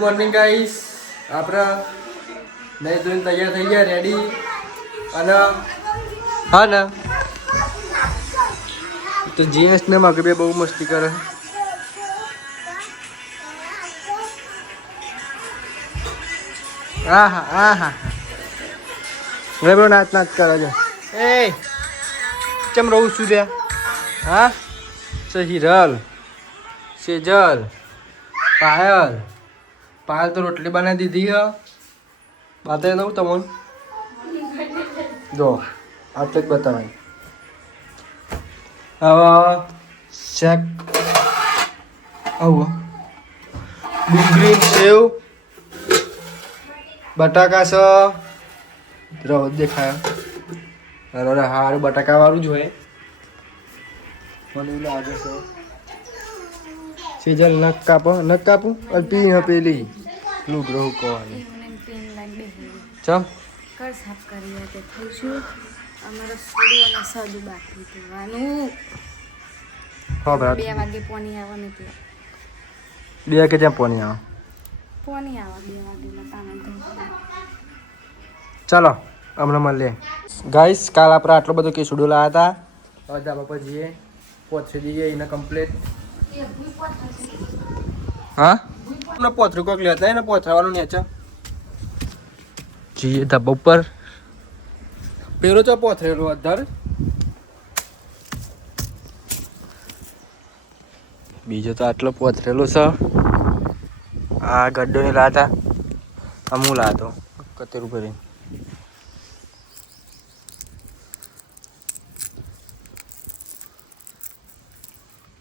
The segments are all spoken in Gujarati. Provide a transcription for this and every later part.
મોર્નિંગ ગાઈસ, આપણે નહીં ધોઈને તૈયાર થઈ ગયા રેડી. અને હા ને તો જીએસ ને માગે બે બહુ મસ્તી કરે. હા હા હા હા હવે બહુ નાચ નાચ કરે છે. એ ચમ રહું છું ત્યાં? હા હિરલ, સેજલ, પાયલ. પાયલ તો રોટલી બનાવી દીધી હ. બતાવી દઉં તમને, જો આટલે જ બતાવાય. હવે શેક આવું ડુંગળી સેવ બટાકા છે. રવ દેખાય અરે હારું બટાકા વાળું જ હોય મને એવું લાગે છે. સેજલ નખ કાપો, નખ કાપું અલ્પી પેલી લુગડો હુકવાની ચમ કર સાફ કરીએ તે થઈશું. અમારે સુડું અને સદું બાકી ધોવાનું. હા કેમ કે ભાઈ 2 વાગે પોની આવવાનું એટલે બે કે ત્યાં પોની આવે. પોની આવે 2 વાગે તાણા ધોવાનું. ચાલો હમણાં મળીએ ગાઈસ. કાલ આપણે આટલો બધો કેસુડો લાવ્યા હતા. હવે ધાબા પર જઈએ, પહોંચી દઈએ એને કમ્પ્લીટ. હા પોથરું કોક લેતા ને પોથરાવાનું નેચા જઈએ ધાબા ઉપર. પેલો ચો પોથરેલો અધર, બીજો તો આટલો પોથરેલો છે. આ ગड्ढो नहीं लाता, हम लातो कतेરું કરી.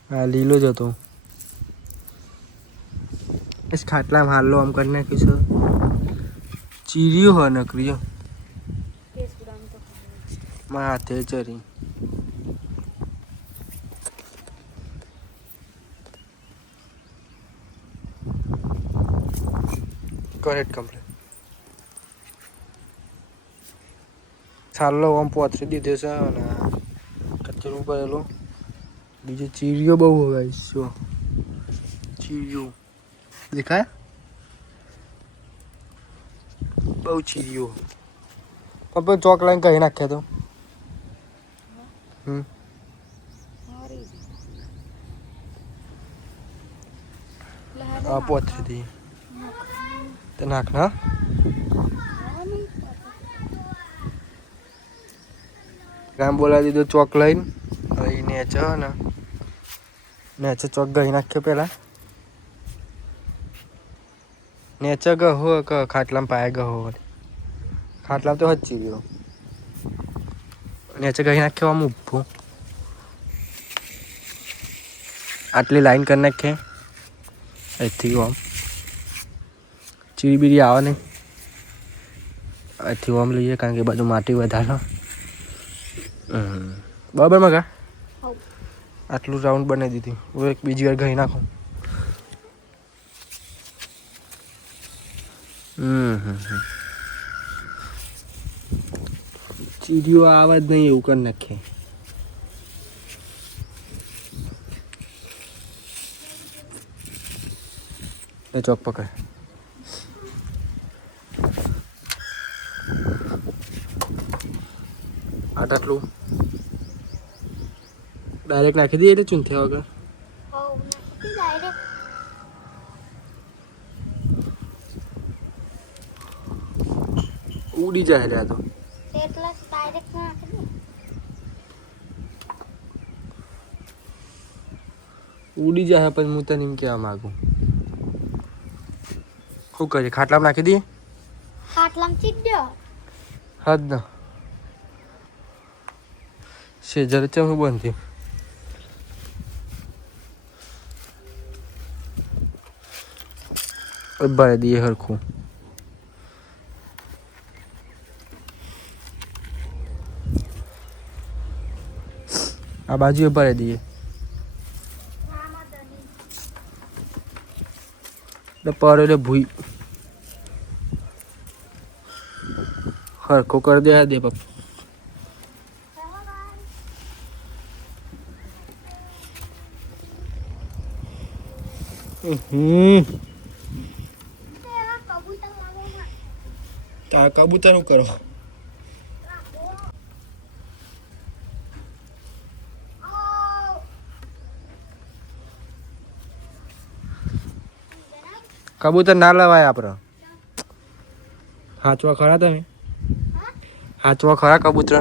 હા લીલો જ હતો. इस खाटला हाल लो हम करने की सर चीरियो हो नकरियो माथे चरी करेक्ट कंप्लीट ચાલો આમ પોથરી દીધો છે અને કચરું કરેલું. બીજો ચીરિયો બહુ હોય શું ચીરિયો દેખાય બહુ ચીરિયો. પણ ચોક લાઈન કહી નાખ્યા તો આ પોથરી દી તે નાખ ના ગામ બોલાવી દીધો ચોક લઈને. હવે નેચે ને નેચે ચોક ગઈ નાખ્યો પેલા. નેચે ગહો ખાટલામાં પાયા ગહો ખાટલા તો હજી ગયો નેચે ગઈ નાખ્યો. આમ ઊભું આટલી લાઈન કરી નાખે અહીંથી આમ ચીરી બીરી આવે નહીં. અહીંથી આમ લઈએ કારણ કે બાજુ માટી વધારે. બરાબર મગા આટલું રાઉન્ડ બનાવી દીધી. હું એક બીજી વાર ગઈ નાખું. ચીરીઓ આવા જ નહીં એવું કરી નાખે. ચોક પકડ આટલું ડાયરેક્ટ નાખી દઈએ એટલે ચૂંથ્યા વગર. ઉડી જાય લ્યા તો ઉડી જાય. પણ હું તને એમ કહેવા માગું શું કરીએ? ખાટલામાં નાખી દઈએ. ખાટલામાં ચીડ્યો હદ ના સેજર ચમ હું બંધ થયું. ભરી દઈએ હરખું. આ બાજુ ભરી દઈએ. પર એટલે ભૂઈ હરખું કરી દે. દે પપ્પા તાર કબૂતર શું કરો? કબૂતર ના લવાય આપણે. હાચવા ખરા તમે? હાચવા ખરા કબૂતર?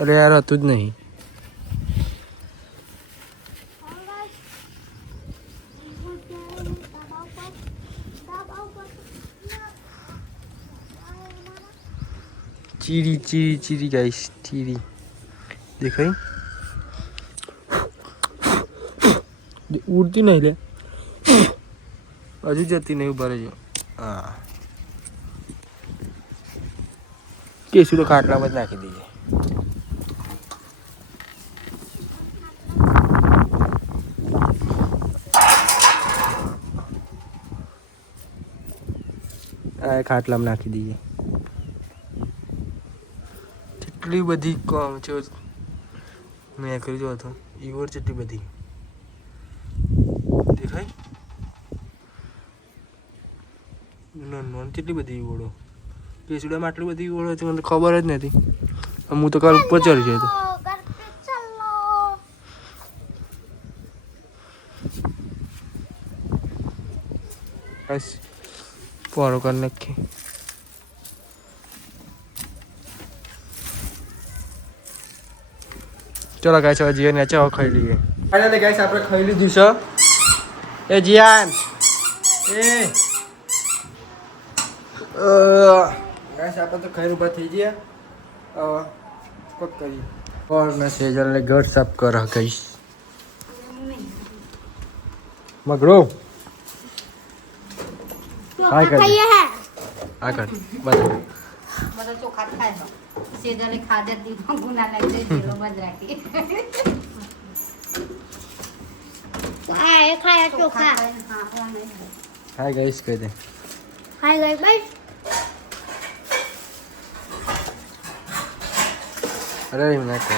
અરે યાર હતું જ નહીં. ચીરી ચીરી ચીરી ગાઈસ, ચીરી દેખાય? ઉડતી નહીં લે, હજુ જતી નહીં. ઉભા રહેજો. હા, કેસું તો ખાટલામાં જ નાખી દઈએ. આ ખાટલામાં નાખી દઈએ. કેટલી બધી કોમ છે મેં કરી જો હતો. ઈવોડ કેટલી બધી દેખાય? નોન કેટલી બધી ઈવોડો. કેસુડામાં આટલી બધી ઈવોડો છે મને ખબર જ નથી. હું તો કાલ ઉપર ચડી ગયો હતો. બસ પોરો કરી નાખીએ. ચલો ગાઈસ હવે જીયાન નેચે હવે ખાઈ લઈએ. ફાઇનલી ગાઈસ આપણે ખાઈ લીધું છે. એ જીયાન ગાઈસ આપણે તો ખાઈ ઉભા થઈ ગયા. હવે કોક કરી કોણ સેજલને ઘર સાફ કર ગાઈસ. મગરો હાય કર. આ કર બસ. બધા ચોખા ખાય સેજલે ખાધે દીધો ગુના લાગે જેલો બજ રાખી. આ ખાય ચોખા. હાય ગાઈસ કહી દે. Hi guys by. અરે એમ ના કહે.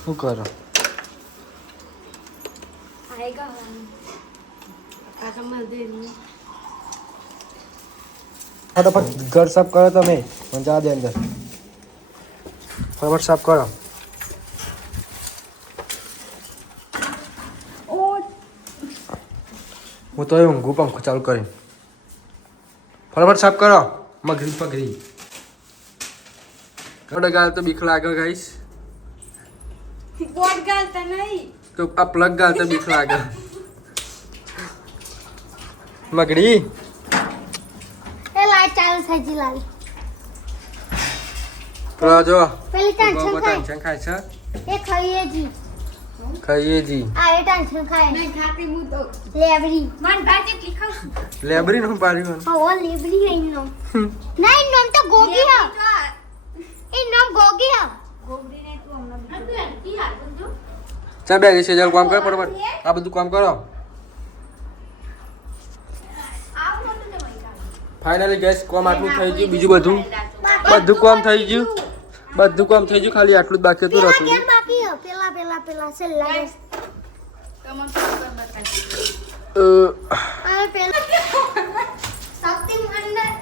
શું કરો? આएगा આ કમલ દે ની. ફટાફટ ઘર સાફ કરો તમે. મને જા દે અંદર. ફટાફટ સાફ કરો. હું તો ઊંઘું પંખો ચાલુ કરીને. ફટાફટ સાફ કરો. મગરી પગરી કડે ગાલ તો બીક લાગે ગાઈસ. બોટ ગાલતા નહીં તો આ પ્લગ ગાલ તો બીક લાગે. મગડી એ લાઈટ ચાલુ થઈ જી લાવી. તો જો પેલી ટેન્શન ખાય. ટેન્શન ખાય છે. એ ખાઈએ જી. ખાઈએ જી. આ એ ટેન્શન ખાય. નહીં ખાતી હું તો લેબરી. મન ભાજી કેટલી ખાવ. લેબરી નું પાડ્યું. ઓ લેબરી હે નો. નહીં નામ તો ગોગી હે. એ નામ ગોગી હે. ગોગડી ને તું હમણાં કી હાલ જો. ચા બેગી છે જલ કામ કર ફટાફટ. આ બધું કામ કરો. ફાઇનલી ગેસ કોમ આટલું થઈ ગયું. બીજું બધું કામ થઈ ગયું. બધું કામ થઈ ગયું. ખાલી આટલું જ બાકી હતું. રસોઈ બાકી હે. પેલા છેલ્લા ગેસ. કમન પર બતાય. આ પેલા શક્તિ મંડળ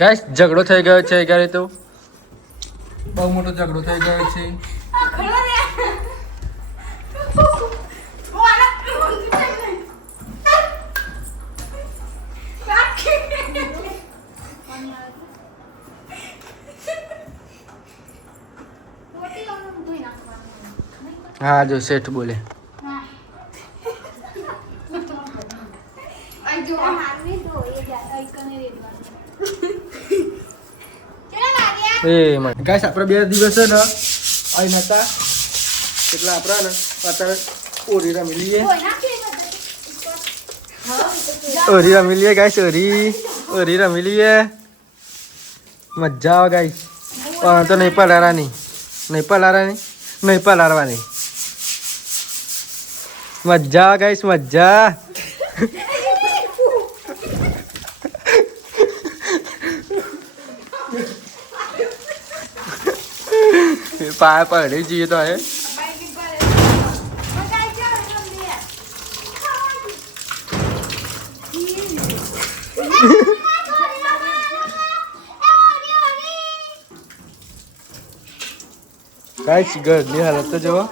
ગાઈસ ઝઘડો થઈ ગયો છે. ઘરે તો બહુ મોટો ઝઘડો થઈ ગયો છે. હા જો શેઠ બોલે. ગાઈસ આપણે 2 દિવસ છે ને અહીં નતા એટલે આપણે ને અત્યારે ઓરી રમી લઈએ. ઓરી રમી લઈએ ગાઈસ. ઓરી રમી લઈએ. મજા આવે ગાઈસ. પણ તો નહીં પલાળવાની. મજા ગાઈસ મજા. પાયા પડી જઈએ તો હે કાંઈ ઘરની હાલત તો જુઓ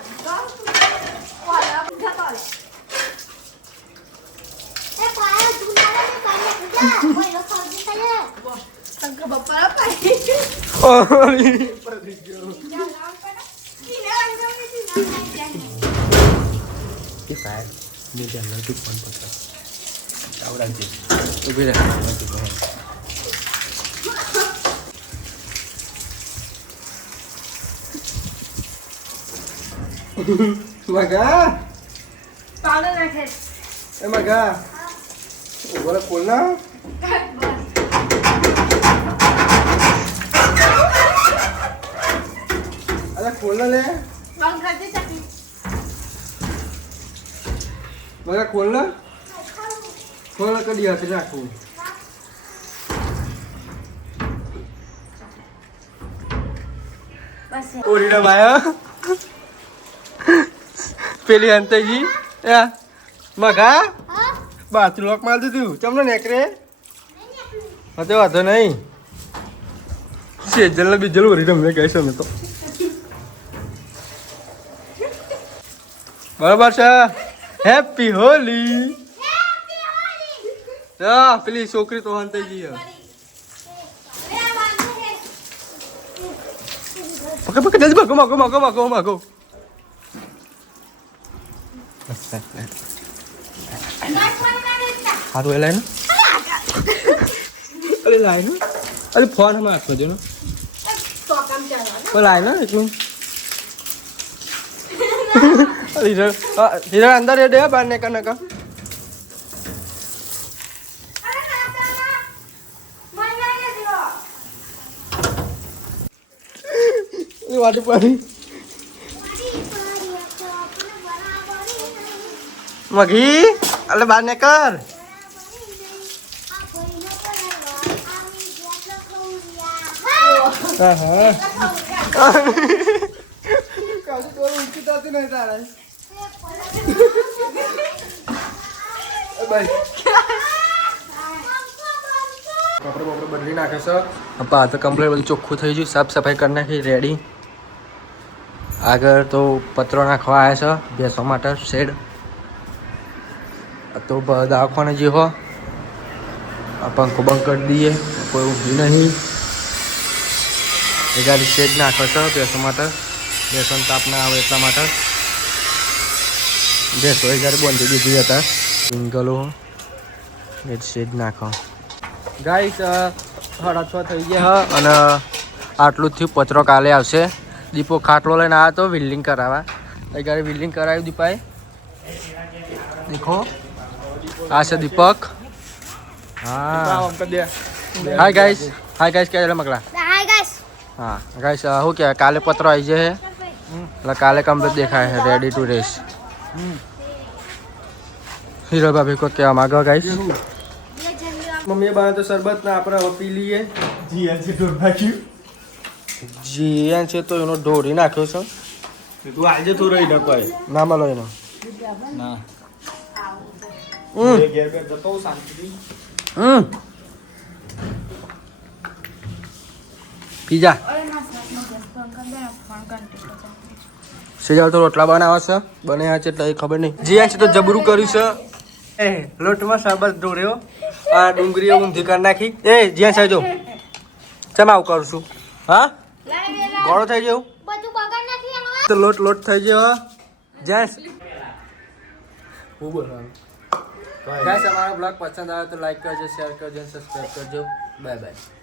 Maga, પાવડર નાખે Maga, bola cola. Ada cola le? બંધ કરી દે ચકલી Maga cola? Cola ke dia tidak aku. બસ ઓરીડા માયા પેલી અંતજી યા મગા હા બાથરૂમ લોક માર દીધું ચમનો નેકરે હતે વાંધો નહીં સેજલ ને બીજલ ઓરીડા મને કહેશ ને તો બરાબર છે હેપી હોલી હા પેલી છોકરી તો અંતજી હે Pakai pakai jadi mago. Haru lain. Ali lain. Ali phone sama aku aja no. તો કામ ચાલે Kau lain na itu. Ali dah. Tidak andar ya dia banyak kan nak. અરે ના ચાલે મને આયા દીવો Ini waduh pari. Magi, ale banyak kan. Aha. Kau tu orang kita tu naik tarai. Baik. કપડે બદલી નાખે છે આ તો કમ્પ્લીટ બધું ચોખ્ખું થઈ ગયું સાફ સફાઈ કરી નાખી રેડી આગળ તો પત્રો નાખવા આવ્યા છે બેસવા માટે શેડ તો દવાખાને જે હો આ પંખો બંધ કરી દઈએ કોઈ ઊભી નહીં એ ગાડી શેડ નાખે છે બેસવા માટે બેસવાનો તાપ ના આવે એટલા માટે બેસો એ ગાડી બંધ દીધી હતા સિંગલો એ શેડ નાખો ગાઈસ 6:30 થઈ ગયા અને આટલું થયું પત્રો કાલે આવશે દીપો ખાટલો લઈને આવ્યો તો વિલ્ડિંગ કરાવવા એ ગાડી વિલ્ડિંગ કરાવ્યું દીપાએ દેખો આ છે દીપક હા હાય ગાઈસ કહે મકલા હાય ગાઈસ હા ગાઈસ શું કે કાલે પત્રો આવી જાય એટલે કાલે કમ્પ્લીટ દેખાય છે રેડી ટુ રેસ હીરો ભાભી को क्या मांगो गाइस મમ્મી બહાર તો શરબત ના આપણે હવે પી લઈએ જીએન છે તો એનો ઢોરી નાખ્યો છે તું આજે તો રહી ડકોય ના મળો એનો ના ઘેર ઘેર જતો શાંતિથી પીજા સેજાવ તો રોટલા બનાવે છે બન્યા છે એટલે ખબર નહીં જીએન છે તો જબરું કર્યું છે એ લોટમાં શરબત ઢોર્યો આ ડુંગળી ઊંધી કરી નાખી એ જીએન સાહેબ ચમ આવું કરું છું હા ગોળો થઈ ગયો બધું બગાડ નાખી આનો તો લોટ થઈ ગયો જેસ હું બોલવાનું ગાઈસ અમારો બ્લોગ પસંદ આવે તો લાઈક કરજો શેર કરજો સબસ્ક્રાઇબ કરજો બાય બાય